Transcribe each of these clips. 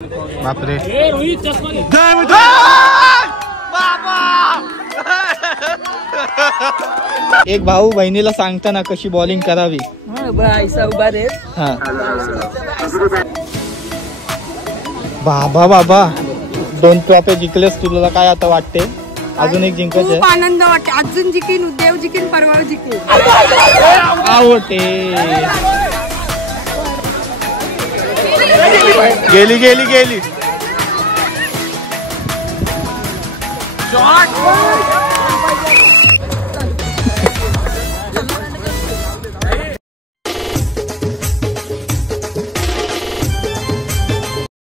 बापरे एक भाऊ बहिणीला सांगताना कशी बॉलिंग करावी बाबा बाबा 2 ट्रॉफी जिंकलेस तुला काय आता वाटते? अजून एक जिंकायचं आनंद वाटते. अजून जिंकीन, उद्या जिंकीन, परवा जिंकीन. आवडते. गेली गेली गेली.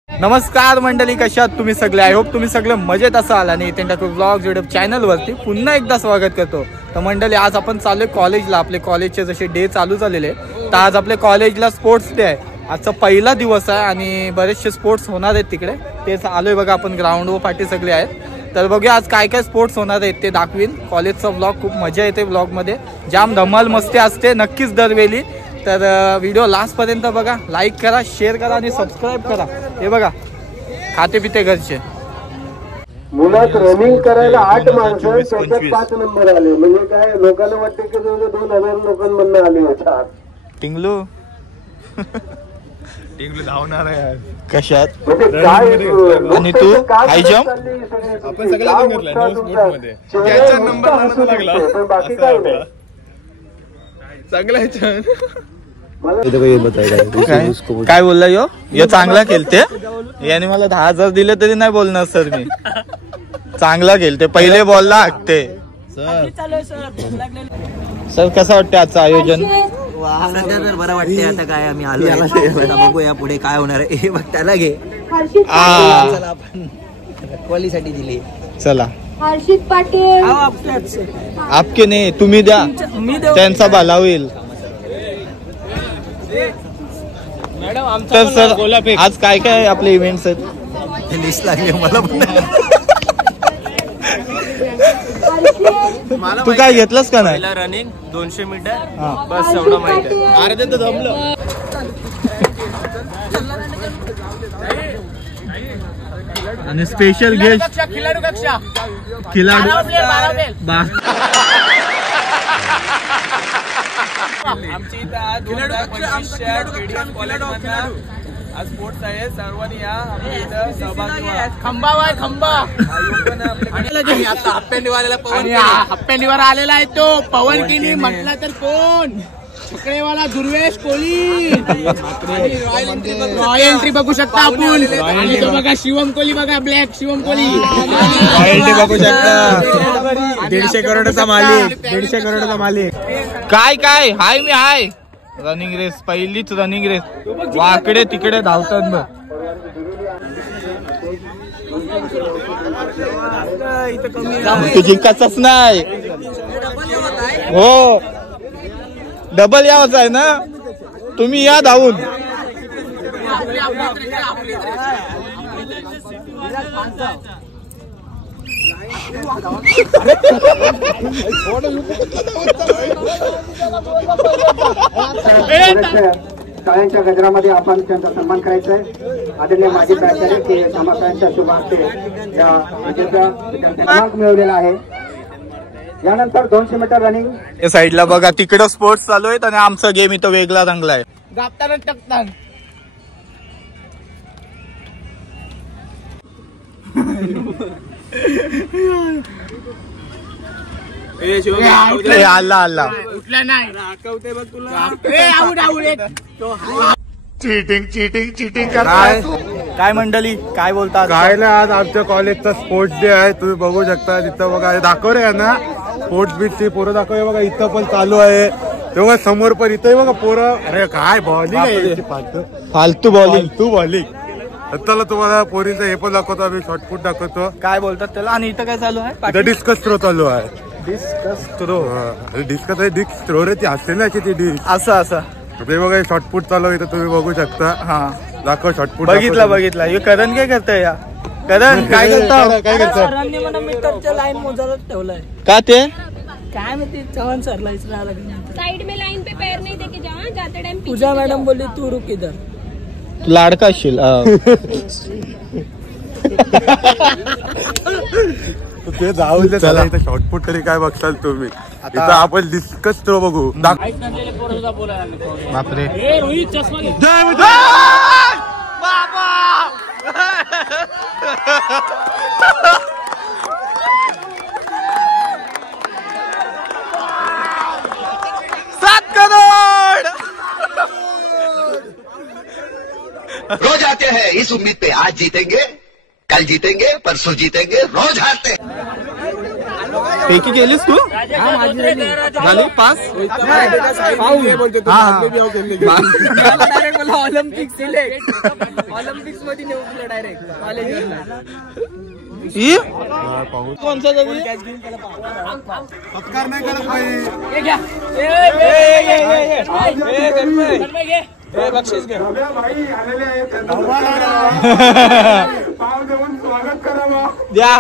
नमस्कार मंडळी, कशा आहात तुम्ही सगळे? आय होप तुम्ही सगळे मजेत असाल आणि इथे टाकू ब्लॉग्स यूट्यूब चॅनलवरती पुन्हा एकदा स्वागत करतो. तर मंडळी, आज आपण चाललोय कॉलेजला. आपले कॉलेजचे जसे डे चालू झालेले तर आज आपल्या कॉलेजला स्पोर्ट्स डे आहे. आजचा पहिला दिवस आहे आणि बरेचसे स्पोर्ट्स होणार आहेत तिकडे. तेच आलोय बघा, आपण ग्राउंडवर पाठी सगळे आहेत. तर बघूया आज काय काय स्पोर्ट्स होणार आहेत ते दाखवीन. कॉलेजचा ब्लॉग खूप मजा येते, ब्लॉगमध्ये जाम धमाल मस्ती असते नक्कीच दरवेळी. तर व्हिडिओ लास्टपर्यंत बघा, लाईक करा, शेअर करा आणि सबस्क्राईब करा. हे बघा, खाते पिते घरचे. मुलात रनिंग करायला 8 माणसं, त्याच्यात 5 नंबर आले. म्हणजे काय लोकांना वाटते की 2000 लोकांमधून आले होतात. टिंगलू टिंगलू धावणार आहे कशात? आणि तू हाय जम्प आपण सगळ्या जिंकलाय स्पोर्ट्स मध्ये. याचा नंबर आणायला लागला, बाकी काय नाही. चांगला आहे, छान. काय बोलला यो? यो चांगला खेळते. याने मला 10,000 दिले तरी नाही बोलणार सर. मी चांगला खेळते, पहिले बॉलला हाकते. सर कसं वाटतं आजचं आयोजन? सध्या तर बरं वाटते. आता काय आम्ही आलो, बघूया पुढे काय होणार आहे. त्याला घे, चला आपण क्वालिसाठी दिली. चला हर्षित पाटील आपके नाही, तुम्ही द्या, त्यांचा भला होईल. तर सर आज काय काय आपले इव्हेंट्स आहेत? लिस्ट लागली मला पण. तू काय घेतलंस का नाही? रनिंग 200 मीटर बस एवढं माहिती आहे. अर्धे तर जमलं. आणि स्पेशल गेस्ट खिलाडू आमची इथं आज 2025 कॉलेजमध्ये आज स्पोर्ट्स आहे. सर्वांनी या इथं सहभागी व्हा. खंबावर खंबा आता हप्प्यांडीवाल्याला पवन, हप्प्यांडीवर आलेला आहे तो पवन किनी. म्हटला तर कोण? छकडेवाला दुर्वेश कोहली. रॉयल एंट्री बघू शकता आपण. आणि तो बघा शिवम कोहली, बघा black Shivam Kohli. Royal entry बघू शकता. 150 करोडचा मालिक, 150 करोडचा मालिक. काय काय हाय मी हाय. रनिंग रेस, पहिलीच रनिंग रेस. वाकडे तिकडे धावतात बघ. तू जिंकायचंच नाही हो, डबल यावंच आहे ना. तुम्ही या धावून. शाळांच्या गजरामध्ये आपण त्यांचा सन्मान करायचा आहे. आदरणीय माजी प्राचार्य के समासांच्या शुभ हस्ते या क्रमांक मिळवलेला आहे. यानंतर 200 मीटर रनिंग. या साईडला बघा, तिकडं स्पोर्ट्स चालू आहेत आणि आमचा गेम इथं वेगळा रंगला आहे. गापताना टकतान. आला आला. उठला नाही. चीटिंग चीटिंग चीटिंग करताय. काय मंडळी, काय बोलता? काय ना, आज आमच्या कॉलेजचा स्पोर्ट्स डे आहे. तुम्ही बघू शकता तिथं बघा, दाखव रे ना स्पोर्ट्स बीचची पोरं दाखव. बघा इथं पण चालू आहे. तेव्हा समोर पण इथं बघा पोरं. अरे काय बॉलिंग, फालतू बॉलिंग, तू बॉलिंग. चला तुम्हाला पोरींचं हे पण दाखवतो, आम्ही शॉर्टपुट दाखवतो. काय बोलतात त्याला? आणि इथं काय चालू आहे? डिस्कस थ्रो चालू आहे. Discus throw. डिस्कस आहे, डिस्क थ्रो रे. ती असते ना की ती डिस्क. असं ते बघा शॉर्टपुट चालू आहे, इथं तुम्ही बघू शकता. हा दाखव शॉर्टपुट. बघितला. हे करण काय करताय? या करण काय करता? काय करता? सरांनी मला मीटरच्या लाईन मोजायला ठेवलाय. का ते? काय माहिती, चव्हाण सरला इसरायला साइड में लाइन पे पैर नहीं देके जाओ, जाते टाइम. पूजा मैडम बोली तू रुक इधर. तू लाडका असशील. ते जाऊ दे चला. इथं शॉर्टपुट तरी काय बघताल तुम्ही. इथं आपण डिस्कस तो बघू. बापरे. रोज आते हैं इस उम्मीद पे आज जीतेंगे, कल जीतेंगे, परसों जीतेंगे, रोज हारते हैं. पैकी केलीस तू झाली पास. ऑलिम्पिक्स ऑलिम्पिक्स मध्ये नेऊ तुला डायरेक्ट कॉलेजला. कोणचा जगी सत्कार नाही करत बाई. बक्षीस घे. भाई आलेले आहेत. पाव देऊन स्वागत करावं. द्या.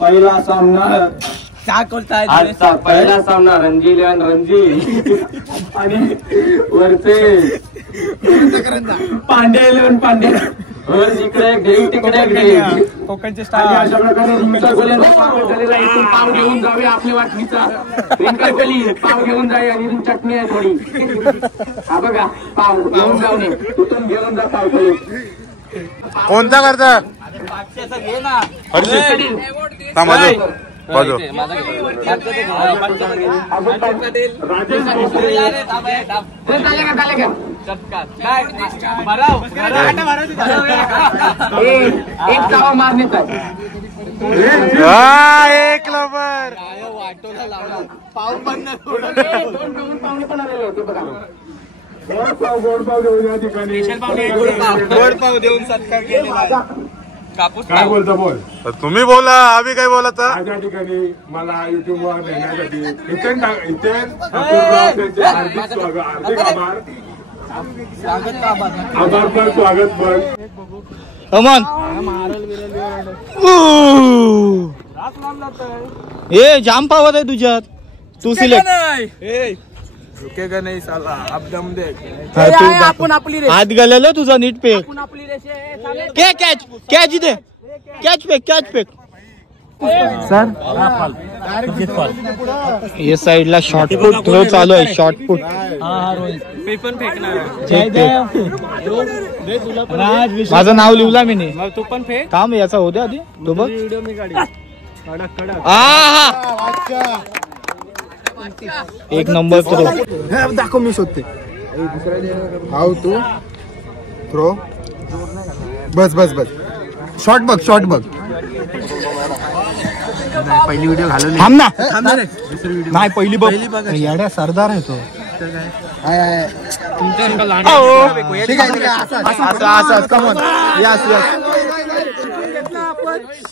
पहिला सामना आजचा पहिला सामना रणजी आणि रणजी आणि वरचे पांडे पांडे वर जिकडे ढेक तिकडे ढेक. कोकणचे अशा प्रकारे रिंकर कोल्यांचा पाव झालेला. इथून पाव घेऊन जावे आपल्या वाटणीचा. रिंकर कोली पाव घेऊन जावे आणि इथून चटणी आहे थोडी. हा बघा पाव घेऊन जाऊ नये. तिथून घेऊन जा पाव खाली. कोणता करता हर्षित बाजू बाजू. एक चावा मारण्याचा एक नंबर. पाव पण पाहुणे पण आलेले होते बघा. गोड पाव देऊ या ठिकाणी. गोड पाव देऊन सत्कार केलेला. काय बोलता बोल. तुम्ही बोला. आम्ही काय बोलत माझ्या ठिकाणी मला युट्यूब वर नेण्यासाठी इथे हार्दिक स्वागत. हार्दिक आभार. आभार पण स्वागत पण. अमन ए जाम पावत आहे तुझ्यात. तू सिलेक्ट झुकेगा नाही साला. अब दम दे. आपण आपली हात गेलेलो तुझा नीट पेक. कॅच कॅच इथे कॅच पेक. सर ये साइडला शॉर्टपुट थ्रो चालू आहे. शॉर्टपुट माझं नाव लिहिला मी नाही. तू पण फेक. काम याचा होत्या आधी तो बघ. एक नंबर थ्रो दाखव. मी शोधते. हाव तू थ्रो. बस बस बस. शॉर्ट बघ. पहिली व्हिडिओ घालून थांब ना. नाही पहिली बघ. येड्या सरदार आहे तो.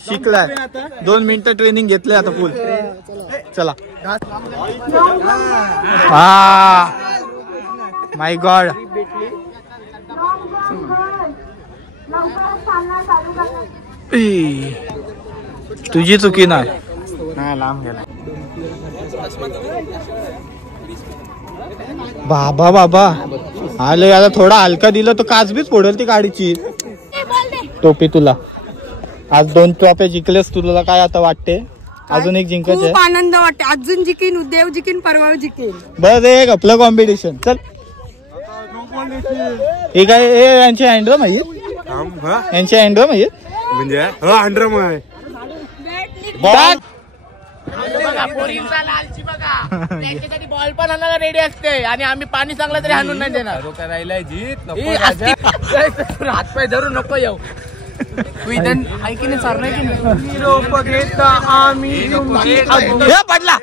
शिकलाय. 2 मिनिटं ट्रेनिंग घेतले आता फुल. चला. माय गॉड. तुझी चुकी नाही. लांब गेला. बाबा आले. याला थोडा हलका दिलं तर काचबीच फोडेल ती गाडीची. टोपी तुला. आज 2 ट्रॉफ्या जिंकलेस. तुला काय आता वाटते. अजून एक जिंकायचं. खूप आनंद वाटते. अजून जिंकीन, उद्या जिंकीन, परवा जिंकीन. बस एक आपलं कॉम्पिटिशन. चल. हे काय यांचे हँडरम आहे. यांचे हँडरम आहे म्हणजे अंडरम आहे. बॉल पण आणायला रेडी असते आणि आम्ही पाणी चांगलं तरी आणून नाही देणार. राहिलाय जीत. हात पाय धरून नको येऊ. पडला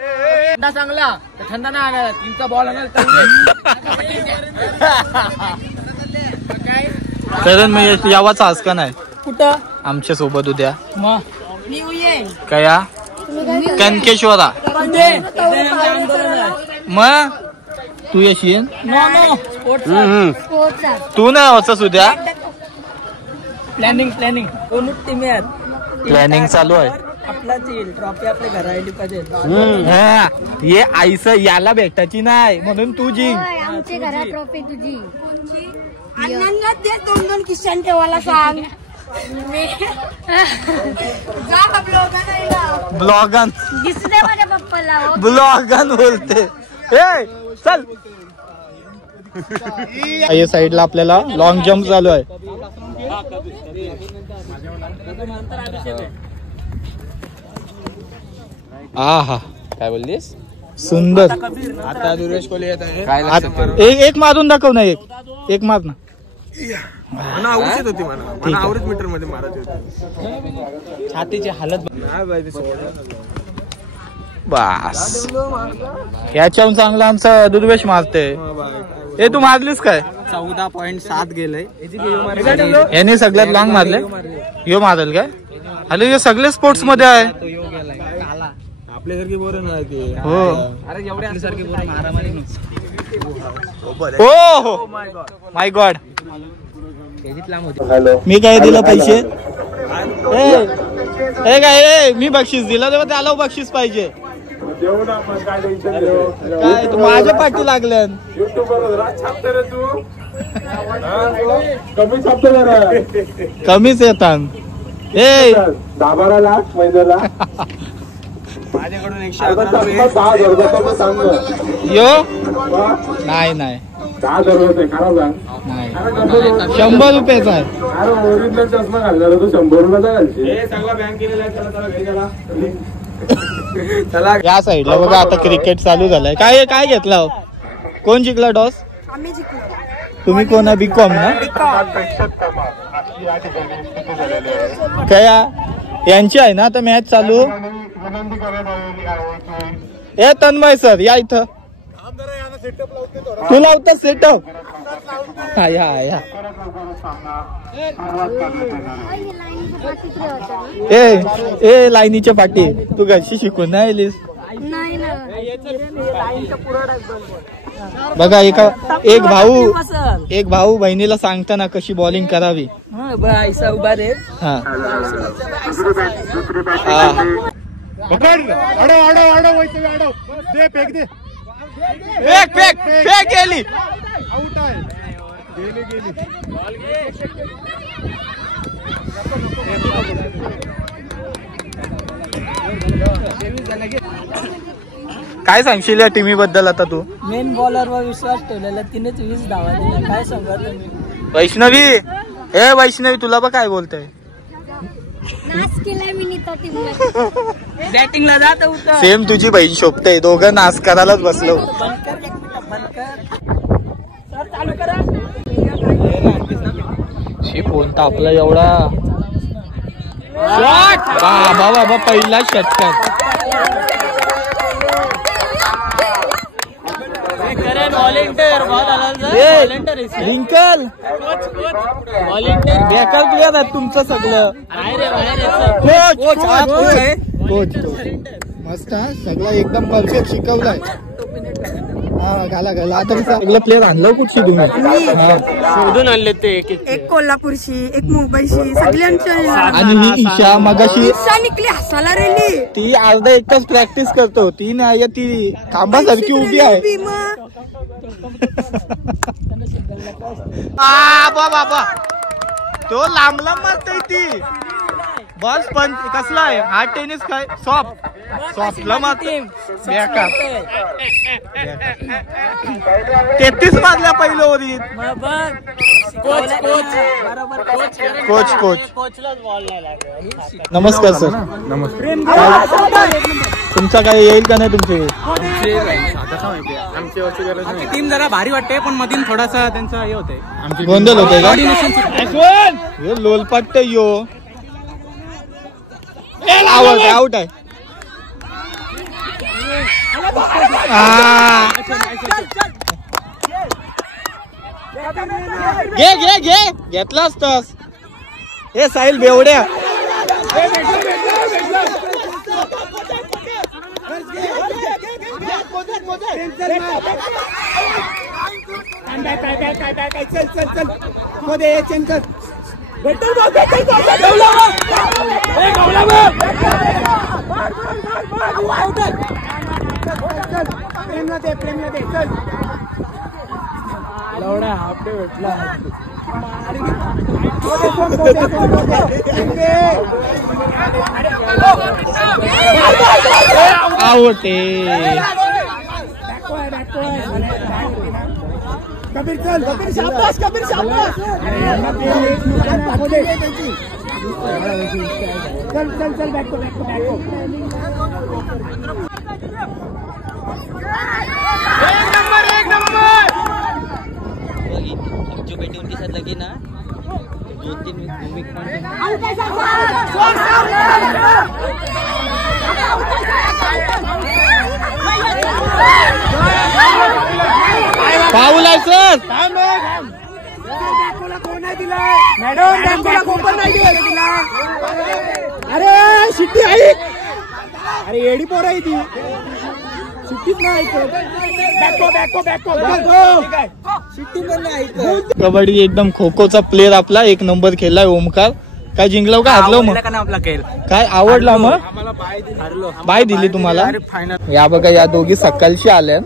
चांगला थंडा नाही आणायला. तुमचा बॉल आणायला. कारण मी यावाचा आज का नाही. कुठं आमच्या सोबत उद्या न्यू इयर कया कनकेश्वरा. मग तू येशील. तू नाही वाचस उद्या. प्लॅनिंग दोन टीम आहेत. प्लॅनिंग चालू आहे. आपलाच येईल ट्रॉफी आपल्या घरा आली पाहिजे. हा, ये आईस याला भेटायची नाही म्हणून तू जिंक. आमची घरात ट्रॉफी तुझी. अण्णांना ते 2-2 किशन ठेवायला सांग. ब्लॉगन दिसते माझ्या पप्पाला. ब्लॉगन बोलते. ए चल. या साईडला आपल्याला लॉंग जम्प चालू आहे. हा काय बोललीस? सुंदर. आता दुर्वेश कोहली येत आहे. एक मारून दाखव ना. एक मार ना. मला आवडत होती. मला आवडत मीटर मध्ये मारायची होती. छातीची हालत नाही पाहिजे बस. याच्याहून चांगला आमचा दुर्वेश मारते. हे तू मारलीस काय? 14.7 गेलंय. याने सगळ्यात लॉंग मारले. यो मारेल काय? अरे हे सगळे स्पोर्ट्स मध्ये आहे. आपल्यासारखी बोर नाही ती. हो. अरे एवढे आपल्यासारखी बोर मारामारी हो माय गॉड. मी काय दिलं पैसे? हे काय मी बक्षीस दिलं तेव्हा त्याला बक्षीस पाहिजे. काय तू माझ्या पाठी लागल्या? कमीच येतात. 10-12 लाख महिन्याला. माझ्याकडून 110 यो नाही 10,000 रुपये खराब आहे. नाही 100 रुपयाचा आहे. अरे ओरिजिनल चष्मा घालणार तू 100 रुपयाचा घालशील. सगळा बँक केलेला आहे. चला या साईडला बघा आता क्रिकेट चालू झालंय. काय घेतला? कोण जिंकला टॉस? आम्ही जिंकलो. तुम्ही कोण आहे? बीकॉम ना? काय यांची आहे ना आता मॅच चालू. ए तन्मय सर या इथं. तू लावता सेटअप. या ए लाईनीच्या पाठी. तू कशी शिकून नाही आलीस? नाही ना. बघा एक भाऊ बहिणीला सांगताना कशी बॉलिंग करावी. उभा रे. हा फेक गेली. आउट आहे. गेली. काय सांगशील या टीमी बद्दल आता तू? मेन बॉलर वर विश्वास ठेवलेला. तिनेच 20 धावा दिल्या. काय सांगा तुम्ही? वैष्णवी तुला बघ काय बोलतय. नाच केलाय मी त्या टीमला. बॅटिंगला जात होतं. सेम तुझी बहीण शोभते. दोघं नाच करायलाच बसलो. चालू करा. फोन तापला एवढा. बाबा पहिला षटकार. रिंकल बेकार प्लेअर आहे तुमचं सगळं. कोच मस्त सगळं एकदम परफेक्ट शिकवलंय. घाला आता सगळं प्लेअर आणलं कुठची तुम्ही? शोधून आणले ते. एक कोल्हापूरशी, एक मुंबईशी, सगळ्यांच्या. आणि ही ईशा मगाशी निकली हसायला रेली. ती अर्धा एक तास प्रॅक्टिस करतो. ती नाही ती खांबासारखी उभी आहे. बाबा तो लांब मारतय ती. बस पण कसला आहे हा टेनिस? काय सॉफ्टला मारते. 33 मारल्या पहिल्या ओव्हरीत. कोच नमस्कार सर. तुमचा काय येईल का नाही तुमचे? आमची टीम जरा भारी वाटते पण मधीन थोडासा त्यांचा हे होते. गोंधळ होते का? लोलपाट यो आउट आहे. घे घेतला असतास. हे साहिल बेवड्या. आवडते कबीर चल कबीर शाबास कबीर शाबास चल चल चल बैठ को एक नंबर जो बेटी उनके साथ लगी ना 2-3 फाऊल आहे सर. मॅडम अरे शिट्टी ऐक अरे एडी पोर आहे ती शिट्टीच नाही शिट्टी पण नाही ऐकत. कबड्डी एकदम खो खोचा प्लेअर आपला एक नंबर खेळलाय ओमकार. काय जिंकलो का हारलो मग आपला खेळ काय आवडला मग बाय दिली तुम्हाला. या बघा या दोघी सकाळशी आल्या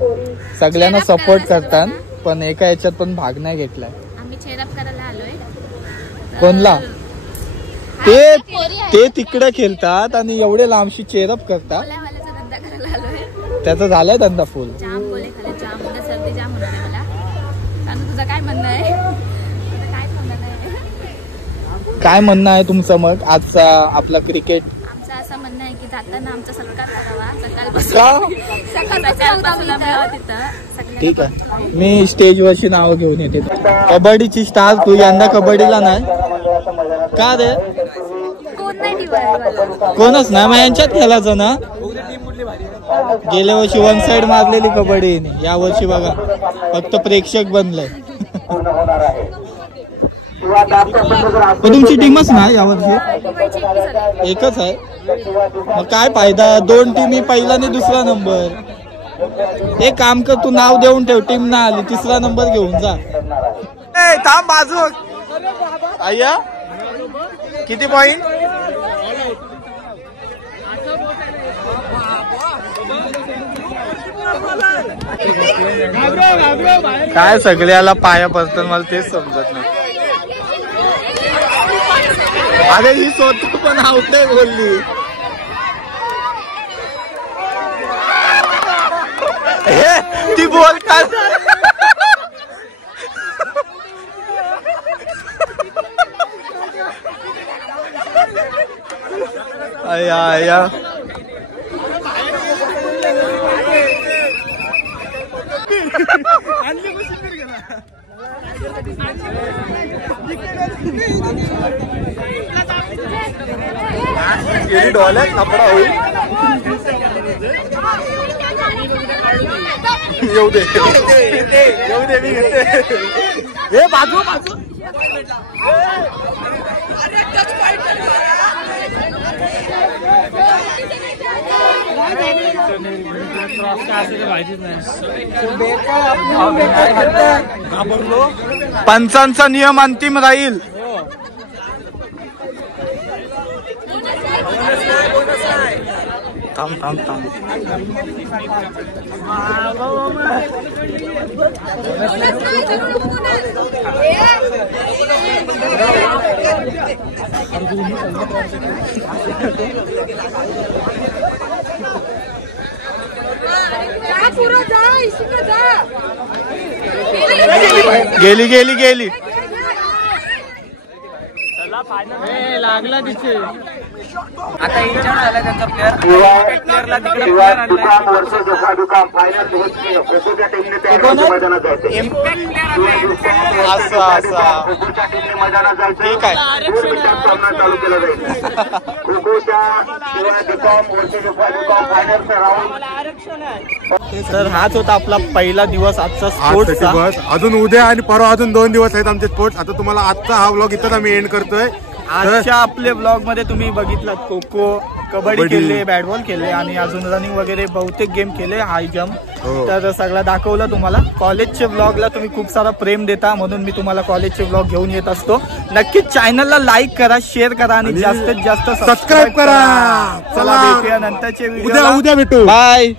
सगळ्यांना सपोर्ट करतात पण एका याच्यात पण भाग नाही घेतलाय. आम्ही चेअरअप करायला आलोय. कोणला ते तिकडे खेळतात आणि एवढे लांबशी चेअरअप करतात. कोल्यावाल्याचा धंदा करायला आलोय. त्याचा झालाय धंदा फुल. जाम गोले खाल्ले जाम उद्या सर्दी जाम होणार आहे मला. आणि तुझं काय म्हणणं आहे तुझं काय म्हणणं आहे काय म्हणणं आहे तुमचं मग आजचा आपला क्रिकेट. आमचं असं म्हणणं आहे की जाताना आमचा सत्कार करावा सकाळपासून तिथं. ठीक आहे मी स्टेजवरची नावं घेऊन येते. कबड्डीची स्टार तू यंदा कबड्डीला नाही का रे. कोण नाही दिवाळीवाला कोणच नाही मग यांच्यात खेळायचं ना. गेल्या वर्षी वन साइड मारलेली कबड्डी या वर्षी बघा फक्त प्रेक्षक बनलंय. तुमची टीमच ना यावर्षी एकच आहे मग काय फायदा. 2 टीम पहिला आणि दुसरा नंबर. एक काम कर तू नाव देऊन ठेव टीम ना आली 3रा नंबर घेऊन जा. थांब बाजू अय्या किती पॉइंट. काय सगळ्याला पाया पडतात मला तेच समजत नाही. अरे ही स्वतः पण आउट नाही बोलली. ती बोलतात अय्या डॉलर कपडा होईल. येऊ दे मी घेते. हे बाजू बाजू पंचांचा नियम अंतिम राहील. थांब थांब थांब गेली गेली गेली. लागला तिथे. आता इंजन झाला त्यांचा प्लेअरला तिकडे प्लेअर ठीक आहे. तर हाच होता आपला पहिला दिवस आजचा स्पोर्ट्सचा. अजून उद्या आणि परवा अजून 2 दिवस आहेत आमचे स्पोर्ट्स. आता तुम्हाला आजचा हा व्लॉग इथंच आम्ही एंड करतोय. आजच्या आपल्या ब्लॉग मध्ये तुम्ही बघितलात खो खो, कबड्डी खेळले, बॅटबॉल खेळले आणि अजून रनिंग वगैरे बहुतेक गेम खेळले, हाय जम्प. तर सगळं दाखवलं तुम्हाला. कॉलेजच्या ब्लॉगला तुम्ही खूप सारा प्रेम देता म्हणून मी तुम्हाला कॉलेजचे ब्लॉग घेऊन येत असतो. नक्कीच चॅनलला लाईक करा, शेअर करा आणि जास्तीत जास्त सबस्क्राईब करा. चला भेटूया नंतरचे व्हिडिओ. उद्या भेटू. बाय.